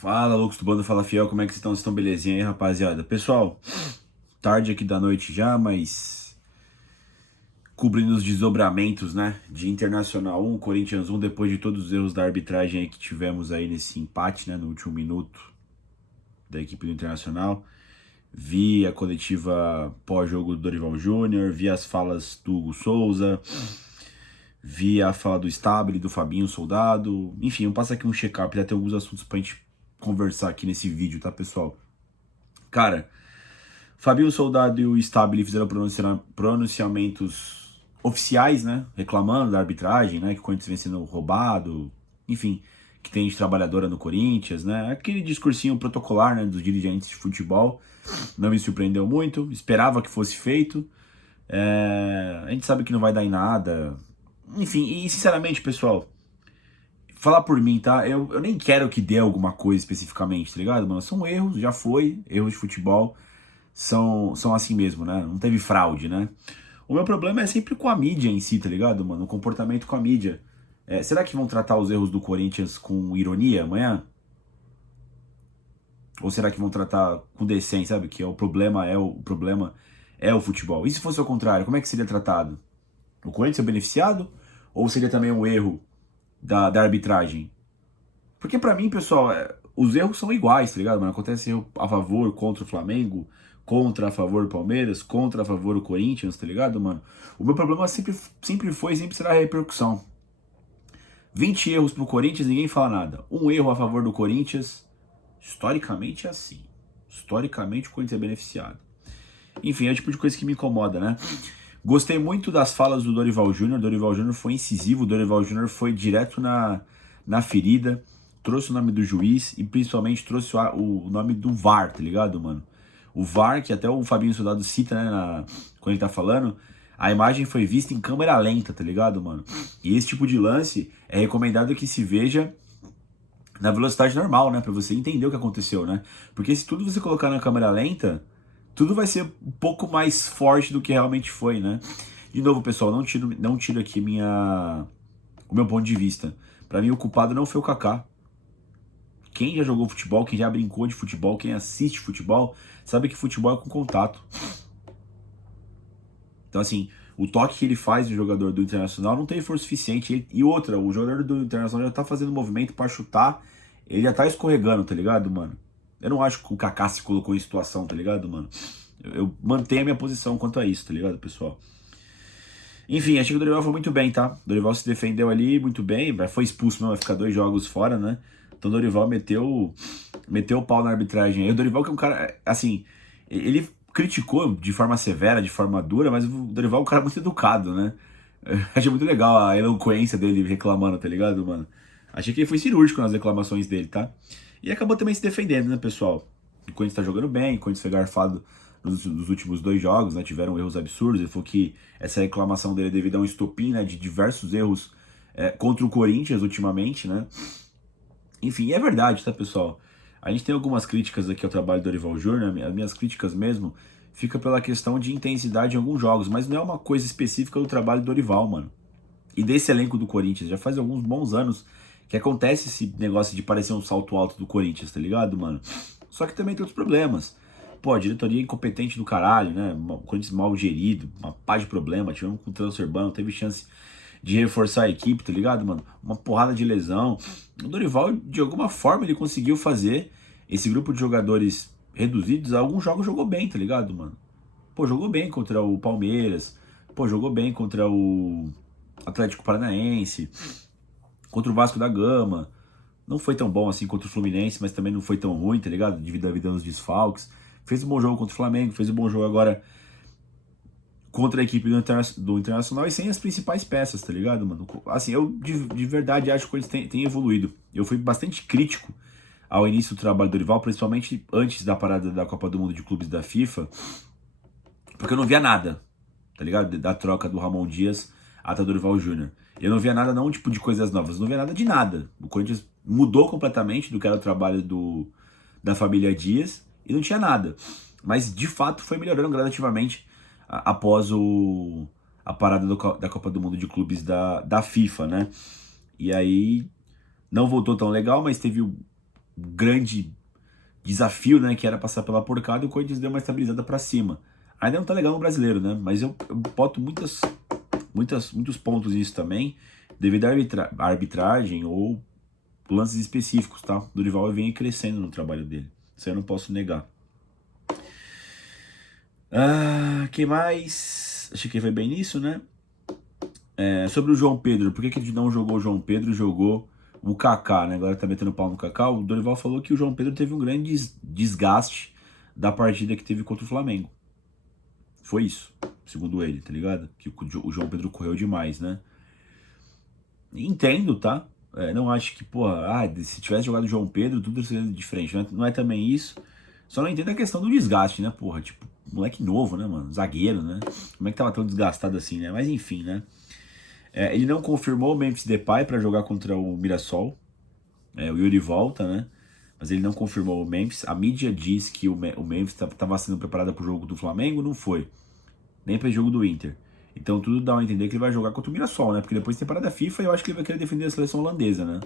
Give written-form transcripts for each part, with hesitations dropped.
Fala, loucos do Bando Fala Fiel, como é que vocês estão? Vocês estão belezinha aí, rapaziada? Pessoal, tarde aqui da noite já, mas cobrindo os desdobramentos, né, de Internacional 1, Corinthians 1, depois de todos os erros da arbitragem aí que tivemos aí nesse empate, né, no último minuto da equipe do Internacional. Vi a coletiva pós-jogo do Dorival Júnior, vi as falas do Hugo Souza, vi a fala do Stabile, do Fabinho Soldado, enfim, eu passo aqui um check-up, já tem alguns assuntos pra gente conversar aqui nesse vídeo, tá, pessoal? Cara, Fabinho Soldado e o Stabile fizeram pronunciamentos oficiais, né? Reclamando da arbitragem, né? Que o Corinthians vem sendo roubado, enfim, que tem gente trabalhadora no Corinthians, né? Aquele discursinho protocolar, né? Dos dirigentes de futebol. Não me surpreendeu muito, esperava que fosse feito. A gente sabe que não vai dar em nada. Enfim, e sinceramente, pessoal, falar por mim, tá? Eu nem quero que dê alguma coisa especificamente, tá ligado, mano? São erros, já foi, erros de futebol são assim mesmo, né? Não teve fraude, né? O meu problema é sempre com a mídia em si, tá ligado, mano? O comportamento com a mídia. Será que vão tratar os erros do Corinthians com ironia amanhã? Ou será que vão tratar com decência, sabe? Que o problema é o futebol. E se fosse ao contrário, como é que seria tratado? O Corinthians é beneficiado? Ou seria também um erro da arbitragem? Porque pra mim, pessoal, os erros são iguais, tá ligado? Mano? Acontece erro a favor contra o Flamengo, contra a favor do Palmeiras, contra a favor do Corinthians, tá ligado, mano? O meu problema sempre foi e sempre será a repercussão. 20 erros pro Corinthians, ninguém fala nada. Um erro a favor do Corinthians, historicamente é assim. Historicamente o Corinthians é beneficiado. Enfim, é o tipo de coisa que me incomoda, né? Gostei muito das falas do Dorival Júnior. Dorival Júnior foi incisivo, Dorival Júnior foi direto na ferida, trouxe o nome do juiz e principalmente trouxe o nome do VAR, tá ligado, mano? O VAR, que até o Fabinho Soldado cita, né, quando ele tá falando, a imagem foi vista em câmera lenta, tá ligado, mano? E esse tipo de lance é recomendado que se veja na velocidade normal, né, pra você entender o que aconteceu, né? Porque se tudo você colocar na câmera lenta, tudo vai ser um pouco mais forte do que realmente foi, né? De novo, pessoal, não tiro aqui o meu ponto de vista. Pra mim, o culpado não foi o Kaká. Quem já jogou futebol, quem já brincou de futebol, quem assiste futebol, sabe que futebol é com contato. Então, assim, o toque que ele faz no jogador do Internacional não tem força suficiente. E outra, o jogador do Internacional já tá fazendo movimento pra chutar, ele já tá escorregando, tá ligado, mano? Eu não acho que o Kaká se colocou em situação, tá ligado, mano? Eu mantenho a minha posição quanto a isso, tá ligado, pessoal? Enfim, achei que o Dorival foi muito bem, tá? O Dorival se defendeu ali muito bem, foi expulso mesmo, vai ficar 2 jogos fora, né? Então o Dorival meteu o pau na arbitragem. E o Dorival que é um cara, assim, ele criticou de forma severa, de forma dura, mas o Dorival é um cara muito educado, né? Achei muito legal a eloquência dele reclamando, tá ligado, mano? Achei que ele foi cirúrgico nas reclamações dele, tá? E acabou também se defendendo, né, pessoal? O Corinthians tá jogando bem, o Corinthians foi garfado nos últimos 2 jogos, né? Tiveram erros absurdos. Ele falou que essa reclamação dele é devido a um estopim, né? De diversos erros contra o Corinthians ultimamente, né? Enfim, é verdade, tá, pessoal? A gente tem algumas críticas aqui ao trabalho do Dorival Júnior, as minhas críticas mesmo, fica pela questão de intensidade em alguns jogos, mas não é uma coisa específica do trabalho do Dorival, mano. E desse elenco do Corinthians, já faz alguns bons anos que acontece esse negócio de parecer um salto alto do Corinthians, tá ligado, mano? Só que também tem outros problemas. Pô, a diretoria incompetente do caralho, né? O Corinthians mal gerido, uma pá de problema, tivemos com o transfer ban, não teve chance de reforçar a equipe, tá ligado, mano? Uma porrada de lesão. O Dorival, de alguma forma, ele conseguiu fazer esse grupo de jogadores reduzidos. Alguns jogos jogou bem, tá ligado, mano? Pô, jogou bem contra o Palmeiras. Pô, jogou bem contra o Atlético Paranaense. Contra o Vasco da Gama. Não foi tão bom assim contra o Fluminense, mas também não foi tão ruim, tá ligado? Devido à vida dos desfalques. Fez um bom jogo contra o Flamengo, fez um bom jogo agora contra a equipe do Internacional e sem as principais peças, tá ligado, mano? Assim, eu de verdade acho que eles têm evoluído. Eu fui bastante crítico ao início do trabalho do Dorival, principalmente antes da parada da Copa do Mundo de Clubes da FIFA, porque eu não via nada, tá ligado? Da troca do Ramon Dias até o Dorival Júnior. Eu não via nada, não, tipo, de coisas novas, eu não via nada de nada. O Corinthians mudou completamente do que era o trabalho da família Dias e não tinha nada. Mas, de fato, foi melhorando gradativamente após a parada da Copa do Mundo de Clubes da FIFA, né? E aí não voltou tão legal, mas teve grande desafio, né, que era passar pela porcada, e o Corinthians deu uma estabilizada para cima. Ainda não tá legal no brasileiro, né, mas eu boto muitos pontos nisso também, devido à arbitragem ou lances específicos, tá? O Dorival vem crescendo no trabalho dele, isso eu não posso negar. Que mais? Acho que foi bem nisso, né? Sobre o João Pedro, por que ele não jogou o João Pedro e jogou o Kaká, né? Agora tá metendo pau no Kaká. O Dorival falou que o João Pedro teve um grande desgaste da partida que teve contra o Flamengo. Foi isso, segundo ele, tá ligado? Que o João Pedro correu demais, né? Entendo, tá? Não acho que, porra, se tivesse jogado o João Pedro, tudo seria diferente. Não é também isso. Só não entendo a questão do desgaste, né, porra? Tipo, moleque novo, né, mano? Zagueiro, né? Como é que tava tão desgastado assim, né? Mas enfim, né? Ele não confirmou o Memphis Depay para jogar contra o Mirassol. O Yuri volta, né? Mas ele não confirmou o Memphis. A mídia diz que o Memphis estava sendo preparado para o jogo do Flamengo, não foi. Nem para o jogo do Inter. Então tudo dá a entender que ele vai jogar contra o Mirassol, né? Porque depois tem parada FIFA e eu acho que ele vai querer defender a seleção holandesa, né?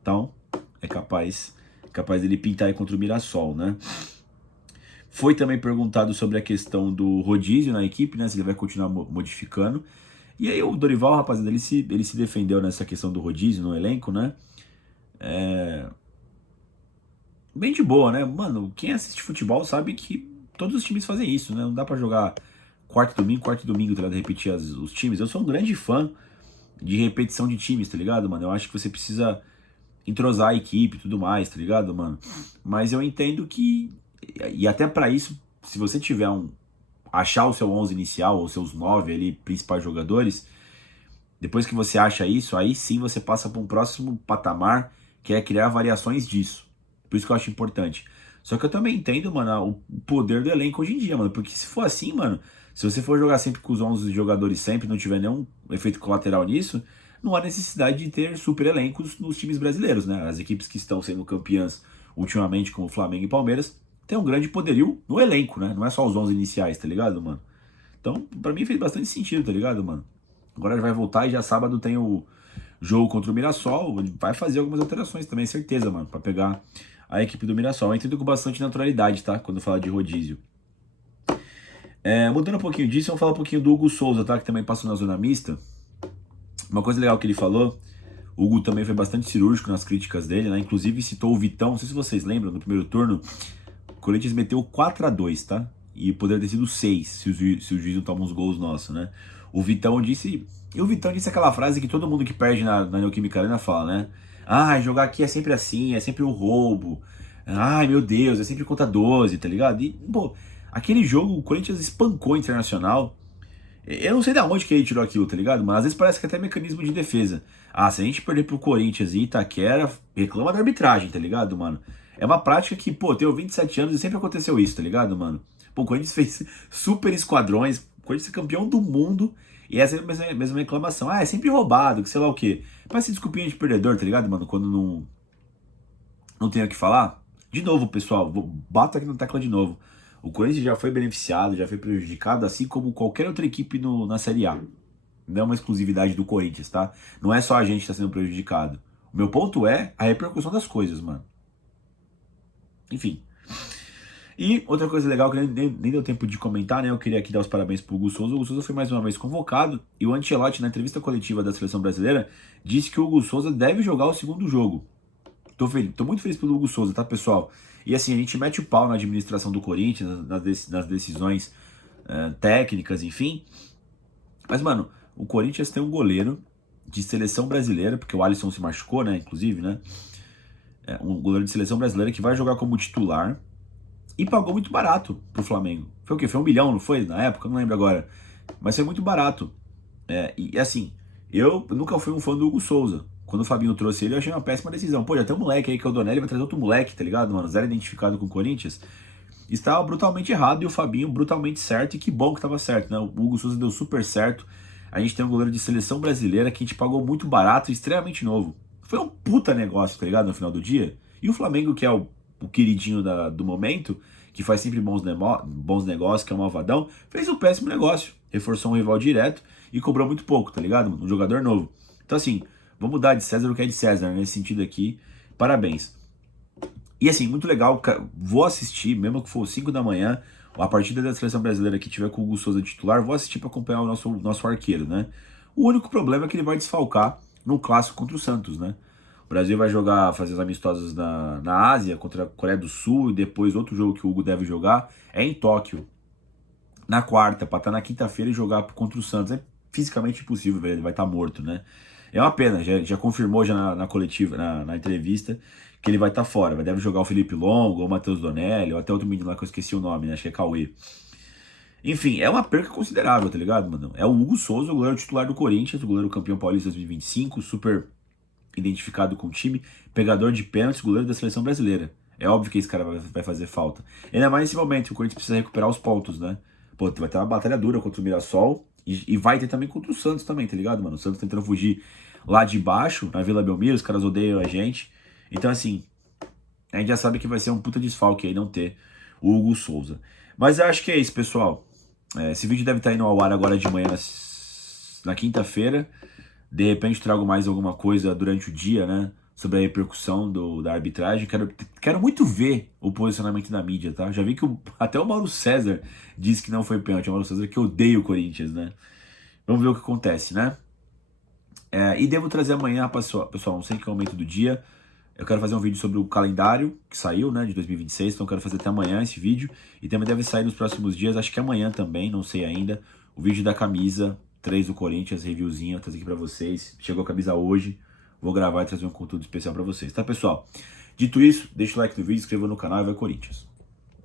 Então, é capaz dele pintar aí contra o Mirassol, né? Foi também perguntado sobre a questão do rodízio na equipe, né? Se ele vai continuar modificando. E aí o Dorival, rapaziada, ele se defendeu nessa questão do rodízio no elenco, né? Bem de boa, né? Mano, quem assiste futebol sabe que todos os times fazem isso, né? Não dá pra jogar quarto e domingo, tá ligado? Repetir os times. Eu sou um grande fã de repetição de times, tá ligado, mano? Eu acho que você precisa entrosar a equipe e tudo mais, tá ligado, mano? Mas eu entendo que... E até pra isso, se você tiver achar o seu 11 inicial, ou seus 9 ali, principais jogadores, depois que você acha isso, aí sim você passa para um próximo patamar, que é criar variações disso. Por isso que eu acho importante. Só que eu também entendo, mano, o poder do elenco hoje em dia, mano. Porque se for assim, mano, se você for jogar sempre com os 11 jogadores sempre, não tiver nenhum efeito colateral nisso, não há necessidade de ter super elencos nos times brasileiros, né? As equipes que estão sendo campeãs ultimamente, como Flamengo e Palmeiras, têm um grande poderio no elenco, né? Não é só os 11 iniciais, tá ligado, mano? Então, pra mim fez bastante sentido, tá ligado, mano? Agora ele vai voltar e já sábado tem o jogo contra o Mirassol. Ele vai fazer algumas alterações também, certeza, mano, pra pegar a equipe do Mirassol. Eu entendo com bastante naturalidade, tá? Quando fala de rodízio. Mudando um pouquinho disso, vamos falar um pouquinho do Hugo Souza, tá? Que também passou na zona mista. Uma coisa legal que ele falou, o Hugo também foi bastante cirúrgico nas críticas dele, né? Inclusive citou o Vitão, não sei se vocês lembram, no primeiro turno, o Corinthians meteu 4-2, tá? E poderia ter sido 6, se o juiz não toma uns gols nossos, né? O Vitão disse aquela frase que todo mundo que perde na Neoquímica Arena fala, né? Jogar aqui é sempre assim, é sempre um roubo. Ai, meu Deus, é sempre contra 12, tá ligado? E, pô, aquele jogo o Corinthians espancou o Internacional. Eu não sei de onde que ele tirou aquilo, tá ligado? Mas às vezes parece que é até mecanismo de defesa. Se a gente perder pro Corinthians e Itaquera, reclama da arbitragem, tá ligado, mano? É uma prática que, pô, tenho 27 anos e sempre aconteceu isso, tá ligado, mano? Pô, o Corinthians fez super esquadrões, o Corinthians é campeão do mundo e essa é a mesma reclamação. É sempre roubado, que sei lá o quê. Parece desculpinha de perdedor, tá ligado, mano? Quando não tem o que falar. De novo, pessoal, bato aqui na tecla de novo. O Corinthians já foi beneficiado, já foi prejudicado, assim como qualquer outra equipe na Série A. Não é uma exclusividade do Corinthians, tá? Não é só a gente que está sendo prejudicado. O meu ponto é a repercussão das coisas, mano. Enfim. E outra coisa legal que nem deu tempo de comentar, né? Eu queria aqui dar os parabéns pro Hugo Souza. O Hugo Souza foi mais uma vez convocado e o Ancelotti, na entrevista coletiva da Seleção Brasileira, disse que o Hugo Souza deve jogar o segundo jogo. Tô muito feliz pelo Hugo Souza, tá, pessoal? E assim, a gente mete o pau na administração do Corinthians, nas decisões técnicas, enfim. Mas, mano, o Corinthians tem um goleiro de seleção brasileira, porque o Alisson se machucou, né, inclusive, né? Um goleiro de seleção brasileira que vai jogar como titular e pagou muito barato pro Flamengo. Foi o quê? Foi 1 milhão, não foi? Na época? Não lembro agora. Mas foi muito barato. E assim, eu nunca fui um fã do Hugo Souza. Quando o Fabinho trouxe ele, eu achei uma péssima decisão. Pô, já tem um moleque aí que é o Donelli, vai trazer outro moleque, tá ligado, mano? Zero identificado com o Corinthians. Estava brutalmente errado e o Fabinho brutalmente certo. E que bom que estava certo, né? O Hugo Souza deu super certo. A gente tem um goleiro de seleção brasileira que a gente pagou muito barato e extremamente novo. Foi um puta negócio, tá ligado? No final do dia. E o Flamengo, que é o queridinho do momento, que faz sempre bons negócios, que é um malvadão, fez um péssimo negócio. Reforçou um rival direto e cobrou muito pouco, tá ligado? Um jogador novo. Então assim, vamos dar de César o que é de César, nesse sentido aqui. Parabéns. E assim, muito legal, vou assistir, mesmo que for 5 da manhã, a partida da seleção brasileira que tiver com o Hugo Souza de titular, vou assistir para acompanhar o nosso arqueiro, né? O único problema é que ele vai desfalcar no clássico contra o Santos, né? O Brasil vai jogar, fazer os amistosos na Ásia, contra a Coreia do Sul, e depois outro jogo que o Hugo deve jogar é em Tóquio, na quarta, para estar na quinta-feira e jogar contra o Santos. É fisicamente impossível, velho, ele vai estar morto, né? É uma pena, já confirmou já na coletiva, na entrevista, que ele vai estar fora. Deve jogar o Felipe Longo, ou o Matheus Donelli, ou até outro menino lá que eu esqueci o nome, né? Acho que é Cauê. Enfim, é uma perca considerável, tá ligado, mano? É o Hugo Souza, o goleiro titular do Corinthians, o goleiro campeão paulista 2025, super identificado com o time, pegador de pênaltis, goleiro da seleção brasileira. É óbvio que esse cara vai fazer falta. Ainda mais nesse momento, o Corinthians precisa recuperar os pontos, né? Pô, vai ter uma batalha dura contra o Mirassol e vai ter também contra o Santos também, tá ligado, mano? O Santos tentando fugir lá de baixo, na Vila Belmiro, os caras odeiam a gente. Então, assim, a gente já sabe que vai ser um puta desfalque aí não ter o Hugo Souza. Mas eu acho que é isso, pessoal. Esse vídeo deve estar indo ao ar agora de manhã na quinta-feira. De repente trago mais alguma coisa durante o dia, né? Sobre a repercussão da arbitragem. Quero muito ver o posicionamento da mídia, tá? Já vi que até o Mauro César disse que não foi pênalti. O Mauro César que odeia o Corinthians, né? Vamos ver o que acontece, né? E devo trazer amanhã, pessoal, não sei que é o momento do dia. Eu quero fazer um vídeo sobre o calendário que saiu, né, de 2026, então eu quero fazer até amanhã esse vídeo. E também deve sair nos próximos dias, acho que amanhã também, não sei ainda, o vídeo da camisa 3 do Corinthians, reviewzinho, eu trazer aqui pra vocês. Chegou a camisa hoje, vou gravar e trazer um conteúdo especial pra vocês, tá, pessoal? Dito isso, deixa o like no vídeo, inscreva no canal e vai Corinthians!